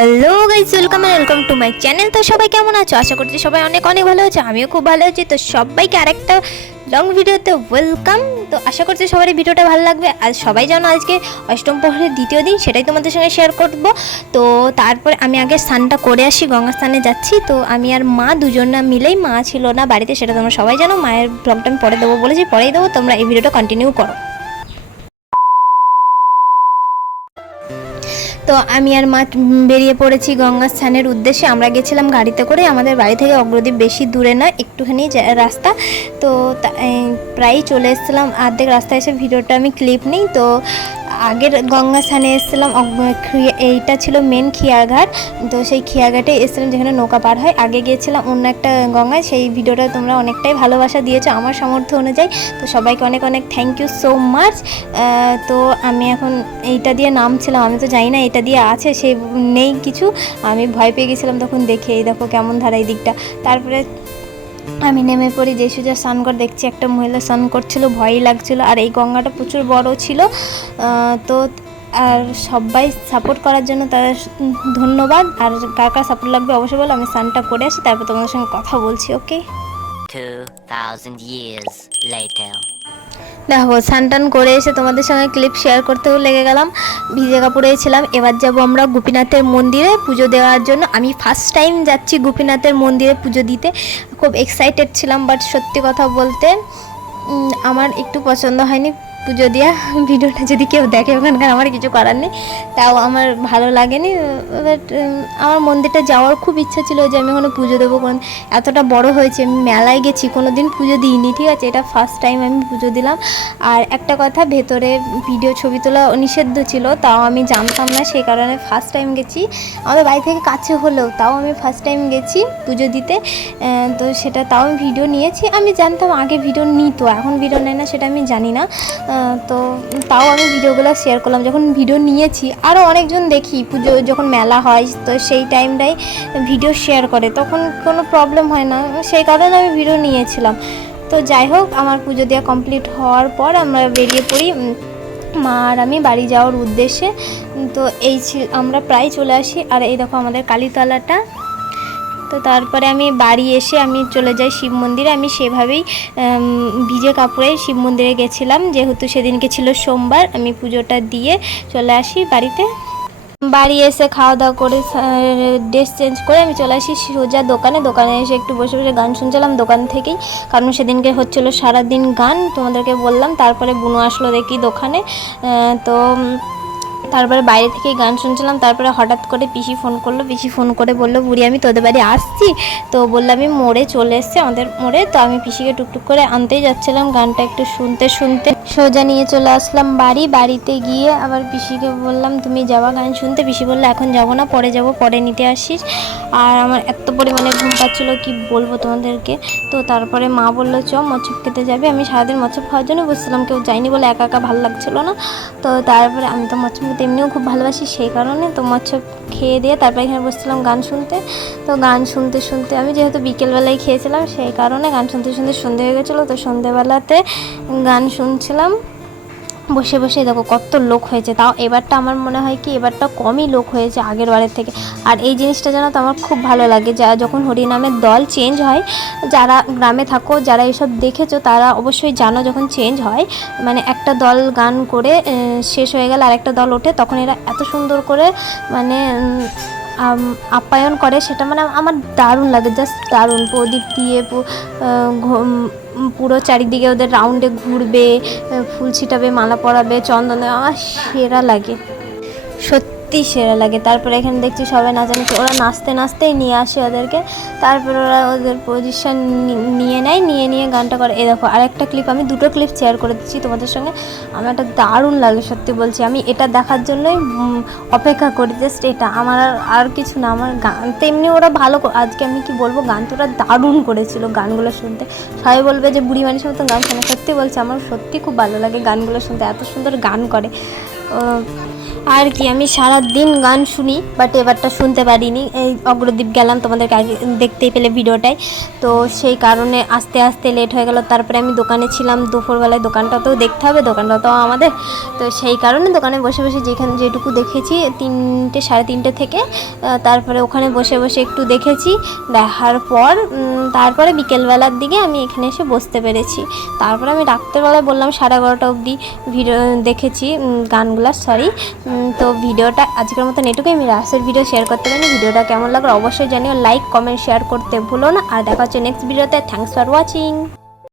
Hello guys, welcome to my channel. তো সবাই কেমন আছো? আশা করছি সবাই অনেক অনেক ভালো আছো। আমিও খুব ভালো আছি। তো সবাইকে আরেকটা লং ভিডিওতে ওয়েলকাম। তো আশা করছি সবার ভিডিওটা ভালো লাগবে। আর সবাই জানো আজকে অষ্টম প্রহরের দ্বিতীয় দিন, সেটাই তোমাদের সঙ্গে শেয়ার করব। তো তারপর আমি আগে স্নানটা করে আসি, গঙ্গা স্নানে যাচ্ছি। তো আমি আর মা দুজনা মিলেই, মা ছিল না বাড়িতে, সেটা তোমরা সবাই জানো। মায়ের ব্লগটা আমি পরে দেবো বলেছি, পরেই দেবো। তোমরা এই ভিডিওটা কন্টিনিউ করো। তো আমি আর মা বেরিয়ে পড়েছি গঙ্গা স্নানের উদ্দেশ্যে। আমরা গেছিলাম গাড়িতে করে, আমাদের বাড়ি থেকে অগ্রদ্বীপ বেশি দূরে না, একটুখানি রাস্তা। তো প্রায়ই চলে এসেছিলাম, অর্ধেক রাস্তায় এসে ভিডিওটা আমি ক্লিপ নিই। তো আগের গঙ্গা স্নানে এসেছিলাম, এইটা ছিল মেন খিয়াঘাট। তো সেই খিয়াঘাটে এসেছিলাম যেখানে নৌকা পার হয়। আগে গিয়েছিলাম অন্য একটা গঙ্গায়, সেই ভিডিওটা তোমরা অনেকটাই ভালোবাসা দিয়েছো আমার সামর্থ্য অনুযায়ী। তো সবাইকে অনেক অনেক থ্যাংক ইউ সো মাচ। তো আমি এখন এইটা দিয়ে নামছিলাম, আমি তো জানি না এটা দিয়ে আছে সে নেই কিছু, আমি ভয় পেয়ে গেছিলাম তখন দেখে। এই দেখো কেমন ধারা এই দিকটা। তারপরে আমি নেমে পড়ি, যে সুজা স্নান করে দেখছি একটা মহিলা স্নান করছিল, ভয়ই লাগছিল। আর এই গঙ্গাটা প্রচুর বড় ছিল। তো আর সবাই সাপোর্ট করার জন্য তাদের ধন্যবাদ। আর কার কার সাপোর্ট লাগবে অবশ্যই বলো। আমি স্নানটা করে আসি, তারপর তোমাদের সঙ্গে কথা বলছি। ওকে, 2000 years later. দেখো স্নান করে এসে তোমাদের সঙ্গে ক্লিপ শেয়ার করতেও লেগে গেলাম। ভিজে কাপড়ে ছিলাম। এবার যাব আমরা গোপীনাথের মন্দিরে পুজো দেওয়ার জন্য। আমি ফার্স্ট টাইম যাচ্ছি গোপীনাথের মন্দিরে পুজো দিতে। খুব এক্সাইটেড ছিলাম, বাট সত্যি কথা বলতে আমার একটু পছন্দ হয়নি পুজো দেওয়া। ভিডিওটা যদি কেউ দেখে ওখানকার, আমার কিছু করার নেই, তাও আমার ভালো লাগেনি। বাট আমার মন্দিরটা যাওয়ার খুব ইচ্ছা ছিল, যে আমি ওখানে পুজো দেবো। কারণ এতটা বড় হয়েছে, আমি মেলায় গেছি, কোনো দিন পুজো দিইনি, ঠিক আছে? এটা ফার্স্ট টাইম আমি পুজো দিলাম। আর একটা কথা, ভেতরে ভিডিও ছবি তোলা নিষিদ্ধ ছিল, তাও আমি জানতাম না, সেই কারণে ফার্স্ট টাইম গেছি। আমাদের বাড়ি থেকে কাছে হলেও তাও আমি ফার্স্ট টাইম গেছি পুজো দিতে। তো সেটা তাও আমি ভিডিও নিয়েছি। আমি জানতাম আগে ভিডিও নিত, এখন ভিডিও নেয় না সেটা আমি জানি না। তো তাও আমি ভিডিওগুলো শেয়ার করলাম যখন ভিডিও নিয়েছি। আরও অনেকজন দেখি পুজো যখন মেলা হয়, তো সেই টাইমটাই ভিডিও শেয়ার করে, তখন কোনো প্রবলেম হয় না, সেই কারণে আমি ভিডিও নিয়েছিলাম। তো যাই হোক, আমার পুজো দেওয়া কমপ্লিট হওয়ার পর আমরা বেরিয়ে পড়ি মা আর আমি বাড়ি যাওয়ার উদ্দেশ্যে। তো আমরা প্রায় চলে আসি। আর এই দেখো আমাদের কালীতলাটা। তো তারপরে আমি বাড়ি এসে আমি চলে যাই শিব মন্দিরে। আমি সেভাবেই ভিজে কাপড়ে শিব মন্দিরে গেছিলাম, যেহেতু সেদিনকে ছিল সোমবার। আমি পুজোটা দিয়ে চলে আসি বাড়িতে। বাড়ি এসে খাওয়া দাওয়া করে ড্রেস চেঞ্জ করে আমি চলে আসি সোজা দোকানে এসে একটু বসে বসে গান শুনছিলাম দোকান থেকেই, কারণ সেদিনকে হচ্ছিলো সারাদিন গান, তোমাদেরকে বললাম। তারপরে বুনু আসলো দেখি দোকানে। তো তারপরে বাইরে থেকেই গান শুনছিলাম। তারপরে হঠাৎ করে পিসি ফোন করলো। পিসি ফোন করে বললো, বুড়ি আমি তোদের বাড়ি আসছি। তো বললাম আমি মোড়ে চলে এসছি, আমাদের মোড়ে। তো আমি পিসিকে টুকটুক করে আনতেই যাচ্ছিলাম, গানটা একটু শুনতে শুনতে সোজা নিয়ে চলে আসলাম বাড়িতে গিয়ে আবার পিসিকে বললাম তুমি যাওয়া গান শুনতে। পিসি বললো এখন যাবো না, পরে যাবো, পরে নিতে আসিস। আর আমার এত পরিমাণে ঘুম পাচ্ছিলো কি বলবো তোমাদেরকে। তো তারপরে মা বললো চ মচ্ছপ খেতে যাবে। আমি সারাদিন মচ্ছপ খাওয়ার জন্য বসছিলাম, কেউ যায়নি বলে একা একা ভালো লাগছিলো না। তো তারপরে আমি তো মচ্ছপ খেতে এমনিও খুব ভালোবাসি, সেই কারণে তো মচ্ছপ খেয়ে দিয়ে তারপরে এখানে বসছিলাম গান শুনতে। তো গান শুনতে শুনতে আমি যেহেতু বিকেলবেলায় খেয়েছিলাম, সেই কারণে গান শুনতে শুনতে সন্ধে হয়ে গেছিলো। তো সন্ধেবেলাতে গান শুনছিলাম বসে বসে। দেখো কত লোক হয়েছে, তাও এবারটা আমার মনে হয় কি এবারটা কমই লোক হয়েছে আগের বারের থেকে। আর এই জিনিসটা জানো তো আমার খুব ভালো লাগে, যখন হরিনামের দল চেঞ্জ হয়। যারা গ্রামে থাকো, যারা এসব দেখেছো, তারা অবশ্যই জানো যখন চেঞ্জ হয়, মানে একটা দল গান করে শেষ হয়ে গেল আর একটা দল ওঠে, তখন এরা এত সুন্দর করে মানে আপ্যায়ন করে, সেটা মানে আমার দারুণ লাগে, জাস্ট দারুণ। প্রদীপ দিয়ে পুরো চারিদিকে ওদের রাউন্ডে ঘুরবে, ফুল ছিটাবে, মালা পরাবে, চন্দন দেবে, আমার সেরা লাগে, সত্যি সেরা লাগে। তারপরে এখানে দেখছি সবাই নাচানাচি, ওরা নাচতে নাচতেই নিয়ে আসে ওদেরকে। তারপরে ওরা ওদের পজিশন নিয়ে গানটা করে। এই দেখো আরেকটা ক্লিপ, আমি দুটো ক্লিপ শেয়ার করে দিচ্ছি তোমাদের সঙ্গে। আমার একটা দারুণ লাগে, সত্যি বলছি, আমি এটা দেখার জন্যই অপেক্ষা করি, জাস্ট এটা। আমার আর কিছু না, আমার গান তো এমনি ওরা ভালো। আজকে আমি কি বলবো, গান তো ওরা দারুণ করেছিল। গানগুলো শুনতে সবাই বলবে যে বুড়ি মানুষের মতো গান শোনে, সত্যি বলছি আমার সত্যি খুব ভালো লাগে গানগুলো শুনতে, এত সুন্দর গান করে। আর কি আমি সারা দিন গান শুনি, বাট এবারটা শুনতে পারিনি। এই অগ্রদ্বীপ গেলাম, তোমাদেরকে আগে দেখতেই পেলে ভিডিওটাই। তো সেই কারণে আস্তে আস্তে লেট হয়ে গেল। তারপরে আমি দোকানে ছিলাম দুপুরবেলায়, দোকানটাতেও দেখতে হবে, দোকানটাতেও আমাদের। তো সেই কারণে দোকানে বসে বসে যেটুকু দেখেছি 3টে সাড়ে 3টে থেকে, তারপরে ওখানে বসে বসে একটু দেখেছি। দেখার পর তারপরে বিকেলবেলার দিকে আমি এখানে এসে বসতে পেরেছি। তারপরে আমি রাত্রেবেলায় বললাম 11:30 অবধি ভিডিও দেখেছি, গানগুলা সরি। তো ভিডিওটা আজকের মতন এটুকুই। আমি রাসের ভিডিও শেয়ার করতে পারি। ভিডিওটা কেমন লাগলো অবশ্যই জানিও, লাইক কমেন্ট শেয়ার করতে ভুলো না। আর দেখা হচ্ছে নেক্সট ভিডিওতে। Thanks for watching.